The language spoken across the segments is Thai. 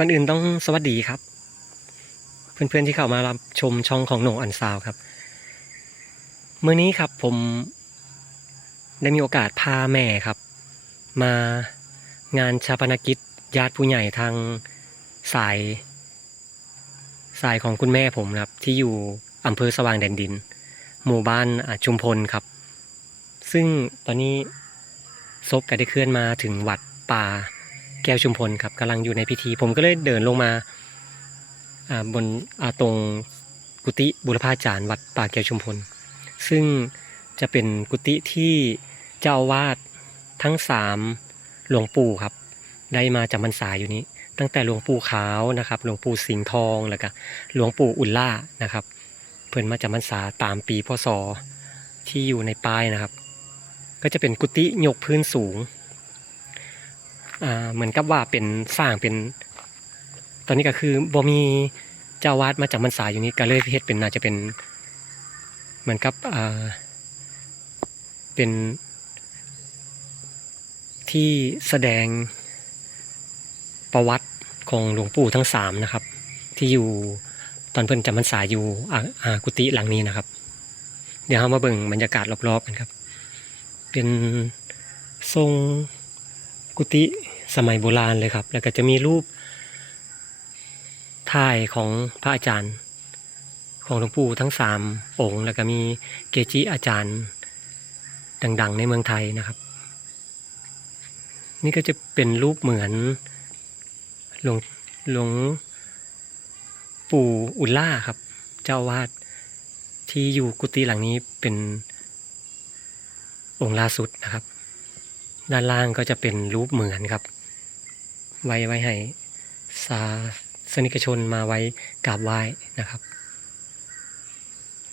ก่อนอื่นต้องสวัสดีครับ เพื่อนๆที่เข้ามารับชมช่องของหนงอันซาวครับเมื่อนี้ครับผมได้มีโอกาสพาแม่ครับ มางานชาปนกิจญาติผู้ใหญ่ทางสาย สายของคุณแม่ผมครับ ที่อยู่อำเภอสว่างแดนดิน หมู่บ้านอ่าชุมพลครับ ซึ่งตอนนี้ศพก็ได้เคลื่อนมาถึงวัดป่า แก้วชุมพลครับกำลังอยู่ในพิธี ผมก็เลยเดินลงมาบนตรงกุฏิบุรพาจารย์วัดป่าแก้วชุมพล ซึ่งจะเป็นกุฏิที่เจ้าวาดทั้งสามหลวงปู่ครับ ได้มาจำพรรษาอยู่นี้ ตั้งแต่หลวงปู่ขาวนะครับหลวงปู่สิงห์ทองแล้วก็หลวงปู่อุลล่านะครับ เพิ่อนมาจำพรรษาตามปีพศที่อยู่ในป้ายนะครับ ก็จะเป็นกุฏิยกพื้นสูง เหมือนกับว่าเป็นสร้างเป็น ตอนนี้ก็คือบ่มีเจ้าวาดมาจากพรรษาอยู่นี่ก็เลยเฮ็ดเป็นน่าจะเป็น เหมือนกับเป็นที่แสดงประวัติของหลวงปู่ทั้งสามนะครับ ที่อยู่ตอนเพิ่นจำพรรษาอยู่อาอากุฏิหลังนี้นะครับ เดี๋ยวเรามาเบิ่งบรรยากาศรอบๆกันครับ เป็นทรงกุฏิ สมัยโบราณเลยครับ แล้วก็จะมีรูปถ่ายของพระอาจารย์ ของหลวงปู่ทั้งสามองค์ แล้วก็มีเกจิอาจารย์ ดัง ๆ ในเมืองไทยนะครับ นี่ก็จะเป็นรูปเหมือนหลวงหลวงปู่อุลล่าครับ เจ้าวาดที่อยู่กุฏิหลังนี้เป็นองค์ล่าสุดนะครับ ด้านล่างก็จะเป็นรูปเหมือนครับ ไว้ไว้ให้สาสนิกชนมาไว้กราบไหว้นะครับ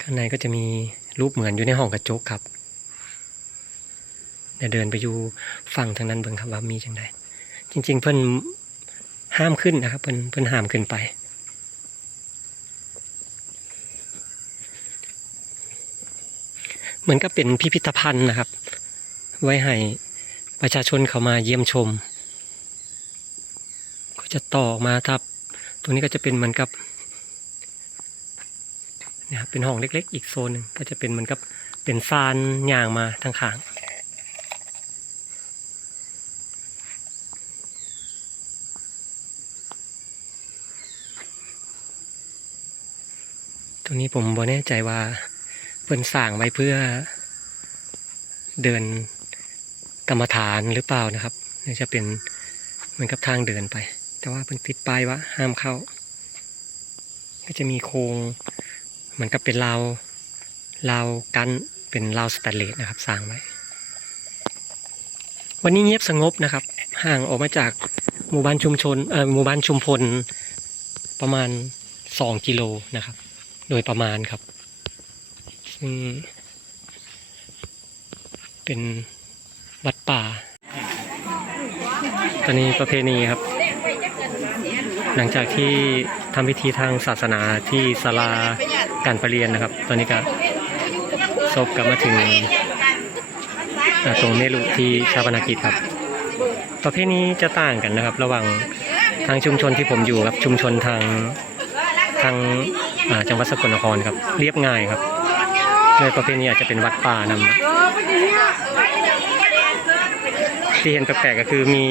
ข้างในก็จะมีรูปเหมือนอยู่ในห้องกระจกครับเดี๋ยวเดินไปอยู่ฝั่งทางนั้นเบิ่งครับว่ามีจังไดจริง ๆ เพิ่นห้ามขึ้นนะครับ เพิ่นเพิ่นห้ามขึ้นไปเหมือนกับเป็นพิพิธภัณฑ์นะครับ ไว้ให้ประชาชนเขามาเยี่ยมชม ก็จะต่อออกมาครับ ตรงนี้ก็จะเป็นเหมือนกับเนี่ยครับเป็นห้องเล็ก ๆ อีกโซนหนึ่งก็จะเป็นเหมือนกับเป็นซานย่างมาทางข้างตรงนี้ผมบ่แน่ใจว่าเพิ่นสร้างไว้เพื่อเดินกรรมฐานหรือเปล่านะครับนี่จะเป็นเหมือนกับทางเดินไป แต่ว่าเป็นติดป้ายว่าห้ามเข้า ก็จะมีโครงเหมือนกับเป็นราวราวกันเป็นราวสแตนเลสนะครับสร้างไว้วันนี้เงียบสงบนะครับ ห่างออกมาจากหมู่บ้านชุมชนเอ่อหมู่บ้านชุมพลประมาณสองกิโลนะครับ โดยประมาณครับซึ่งเป็นวัดป่า ตอนนี้ประเพณีครับ หลังจากที่ทำพิธีทางศาสนาที่ศาลาการประเรียนนะครับ ตอนนี้ก็ศพกลับมาถึงตรงเมลุที่ชาปนกิจครับ ประเพณีจะต่างกันนะครับ ระหว่างทางชุมชนที่ผมอยู่ครับชุมชนทางทางจังหวัดสกลนครครับเรียบง่ายครับโดยประเพณีอาจจะเป็นวัดป่านำที่เห็นแปลกๆก็คือมี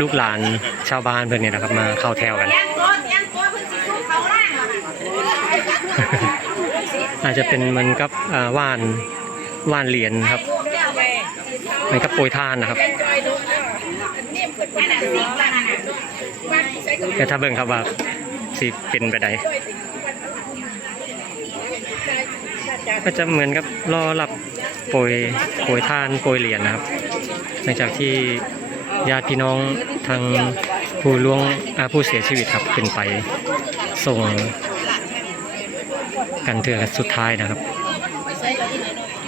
ลูกหลานชาวบ้านเพื่อนเนี่ยนะครับ มาเข้าแถวกัน อาจจะเป็นเหมันกับอ่าว่านว่านเหรียญครับเหมันกับโปรยทานนะครับแต่ถ้าเบิ่งครับว่าสิเป็นไปใดก็จะเหมือนกับรอรับโปรยโปรยทานโปรยเหรียญนะครับ หลังจากที่ ญาติพี่น้องทางผู้ล่วงผู้เสียชีวิตครับขึ้นไปส่งกันเถื่อสุดท้ายนะครับ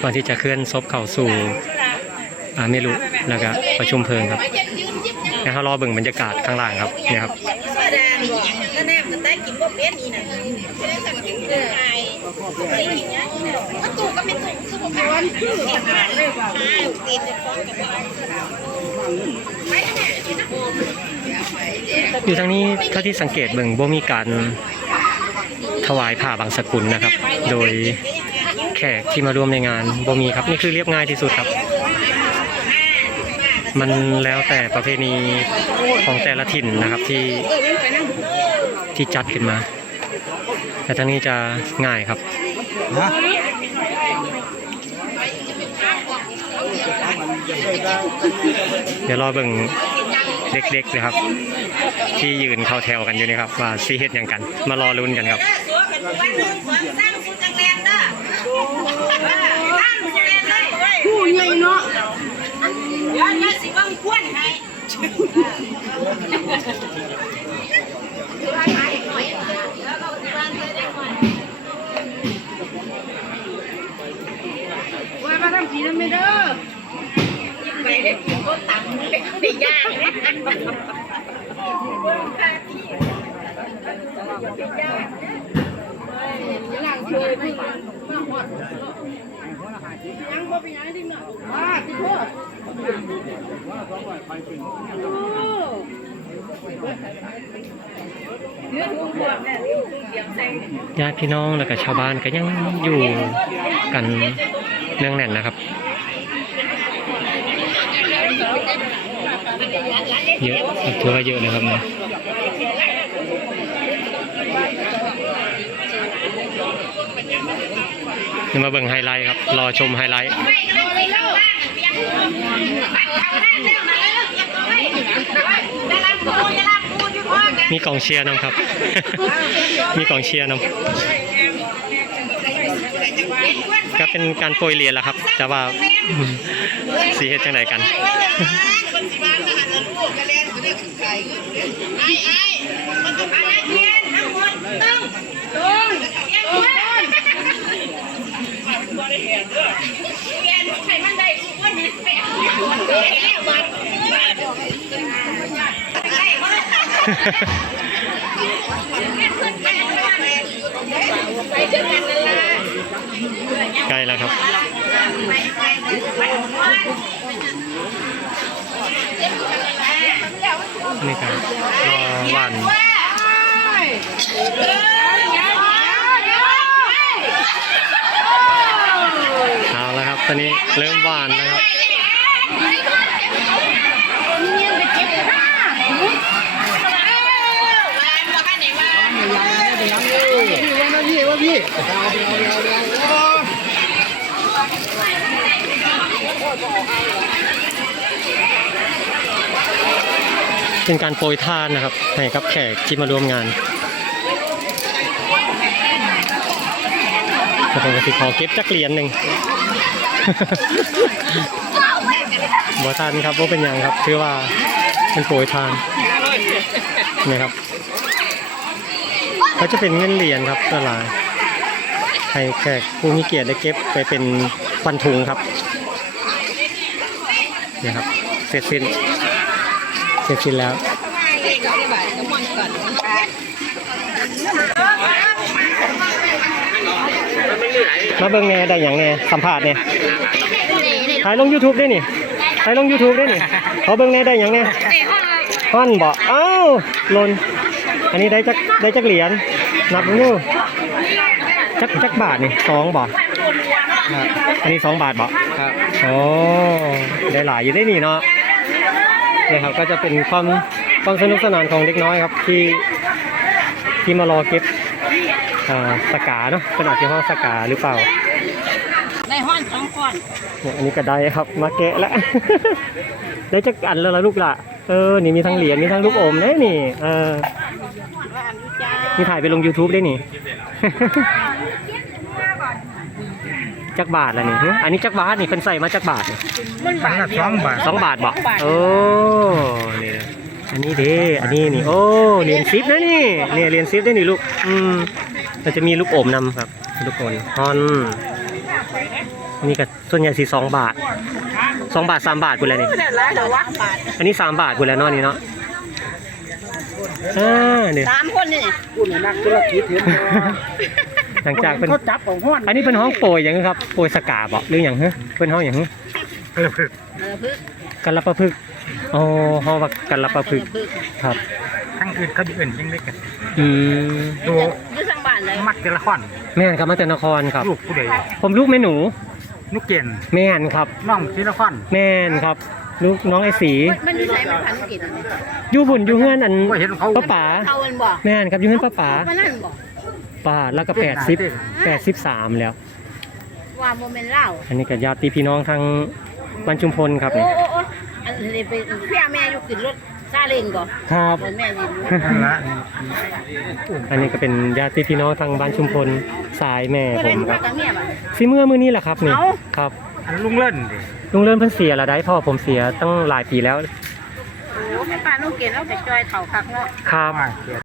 ก่อนที่จะเคลื่อนศพเข้าสู่อาเมลุแล้วก็ประชุมเพลิงครับนะครับรอเบิ่งบรรยากาศข้างล่างครับเนี่ยครับก็แนบจะได้กินพวกเป็ดนี่นะ ตู่คือผมเป็นวันเลยว่าตีนจะฟ้องกับอะไรอยู่ทางนี้เท่าที่สังเกตเบิ่งบ่มีการถวายผ้าบางสกุลนะครับ โดยแขกที่มาร่วมในงานบ่มีครับนี่คือเรียบง่ายที่สุดครับ มันแล้วแต่ประเพณีของแต่ละถิ่นนะครับที่ที่จัดขึ้นมา แต่ทางนี้จะง่ายครับ เดี๋ยวรอเบิ่งเด็กๆนะครับ ที่ยืนเข้าแถวกันอยู่นี่ครับว่าซีเฮ็ดหยังกัน มารอลุ้นกันครับสัวกันวันหนึ่งสองสร้างสุดจังแรงเด้อสร้างสุดจังแรงเลยผู้ใหญ่เนาะย้อนมาสิบังควนให้ว่า มาทำผีนั่นไม่เด้อไปได้กินก็ตังไม่ได้ยากหลังเคยพี่มาหอดยังบ่เป็นยังดิ้งเนาะว่าที่พ่อญาติพี่น้องแล้วก็ชาวบ้านก็ยังอยู่กัน เนื่องแน่นนะครับ เยอะถือว่าเยอะนะครับเนี่ยนี่มาเบิ่งไฮไลท์ครับ รอชมไฮไลท์มีกองเชียกไปเข้าหน้องมาแล้วเปียกตัวไว้จะรับมีกองเชียร์นำครับ มีกองเชียร์นำ ก็เป็นการโปรยเหรียญแหละครับ แต่ว่าสีเฮ็ดจังไหนกัน แล้วครับ นี่ครับรอวันเอาแล้วครับ ตอนนี้เริ่มหวานแล้วครับ เป็นการโปรยทานนะครับให้กับแขกที่มาร่วมงานผมก็สิขอเก็บจักเหรียญหนึ่งบ่ทานครับว่าเป็นอย่างครับคือว่าเป็นโปรยทานนะครับก็จะเป็นเงินเหรียญครับตลาดให้แขกผู้มีเกียรติได้เก็บไปเป็นปันถุงครับ นี่ครับ เสร็จสิ้น เสร็จสิ้นแล้วมาเบิ่งแน่ได้อย่างแน่สัมภาษณ์เนี่ยถ่ายลง YouTube ได้นี่ถ่ายลง YouTube ได้นี่เขาเบิ่งแน่ได้อย่างแน่ฮ้อนบ่อ้าวลนอันนี้ได้จักได้จักเหรียญนับดูจักจักบาทนี่สองบ่อันนี้สองบาทบ่ครับ โอ้ได้หลายอยู่ได้นี่เนาะเนี่ยครับก็จะเป็นความความสนุกสนานของเด็กน้อยครับที่ที่มารอเก็บอ่าสกาเนาะเป็นอาจจะห้องสกาหรือเปล่าในห้องสองคนเนี่ยอันนี้ก็ได้ครับมาแกะแล้วได้จักอันแล้วล่ะลูกละเออนี่มีทั้งเหรียญมีทั้งลูกอมได้นี่เออนี่ถ่ายไปลง YouTube ได้นี่ จักบาทละนี่หึอันนี้จักบาทนี่เป็นใส่มาจักบาทนี่อันละสองบาทสองบาทบอกโอ้นี่อันนี้เด้อันนี้นี่โอ้เหรียญซิปนะนี่เนี่ยเหรียญซิปได้นี่ลูกอืมเราจะมีลูกอมนำครับทุกคนฮอนนี่ก็ส่วนใหญ่สี่สองบาทสองบาทสามบาทกูแล้วนี่อันนี้สามบาทกูแล้วเนาะนี่เนาะอ่าเนี่ย สามคนนี่ คุณนักธุรกิจเห็น หลังจากเป็นเขาจับของห้อนอันนี้เป็นห้องโปรยอย่างนี้ครับโปรยสกาบอกหรืออย่างเฮ้ยเป็นห้องอย่างเฮ้ยเออกันละประพึกษ์อ๋อห้องว่ากันละประพึกษ์ครับทั้งอื่นเขาจะเอื่นยังเล็กกันอืมดูอยู่ทางบ้านเลยมักแต่ละครแม่นครับมาจากนครครับลูกผู้ใดผมลูกแม่หนูนุกเกนแม่นครับน้องศิลครแม่นครับลูกน้องไอ้สีมันอยู่ไหนมันพันกินอยู่บุญอยู่เฮือนอันก็เห็นเขาป้าป๋าเขามันบอกแม่นครับอยู่เฮือนป้าป๋ามันนั่นบอก ป้าแล้วก็แปดสิบแปดสิบสามแล้ว ว่าโมเมนต์เล่าอันนี้ก็ญาติพี่น้องทางบ้านชุมพลครับโอ้นี่โอ้โอ้อันนี้เป็นพี่แม่อยู่ขึ้นรถซาเล้งก่อนครับเหมือนแม่ยินนั่นละอันนี้ก็เป็นญาติพี่น้องทางบ้านชุมพลสายแม่ก็ผได้มคมารับกับเมียบ่ซิเมื่อมื้อนี้แหละครับนี่เอ้า ครับอันลุงเล่นดิลุงเริ่มเพิ่นเสียแล้วได้พ่อผมเสียตั้งหลายปีแล้วโอ้แม่ป้าลูกเกณฑ์เราไปจอยเข่าคักเนาะ ครับมาเกีย